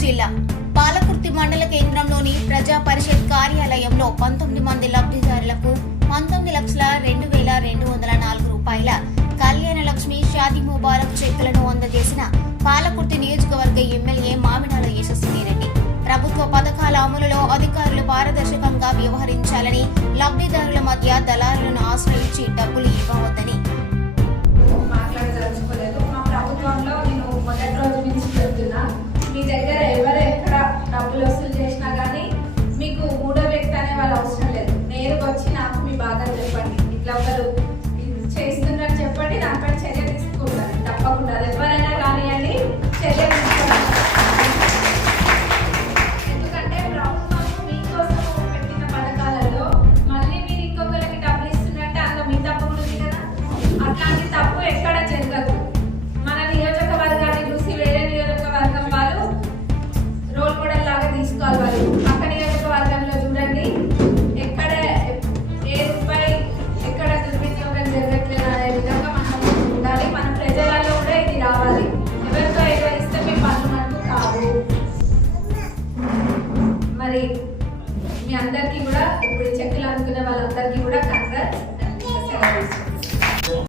జిల్లా పాలకుర్తి మండల కేంద్రంలోని ప్రజా పరిషత్ కార్యాలయంలో పంతొమ్మిది మంది లబ్ధిదారులకు పంతొమ్మిది లక్షల రెండు వేల రెండు వందల నాలుగు రూపాయల కళ్యాణ లక్ష్మి షాది ముబారక్ చెక్కులను అందజేసిన పాలకుర్తి నియోజకవర్గ ఎమ్మెల్యే మామిడాల యశస్విని రెడ్డి ప్రభుత్వ పథకాల అమలులో అధికారులు పారదర్శకంగా వ్యవహరించాలని లబ్ధిదారుల మధ్య దళారులను ఆశ్రయించి డబ్బులు మరి మీ అందరికీ కూడా ఇప్పుడు చెక్కులు అనుకునే వాళ్ళందరికీ కూడా కంగ్రాట్స్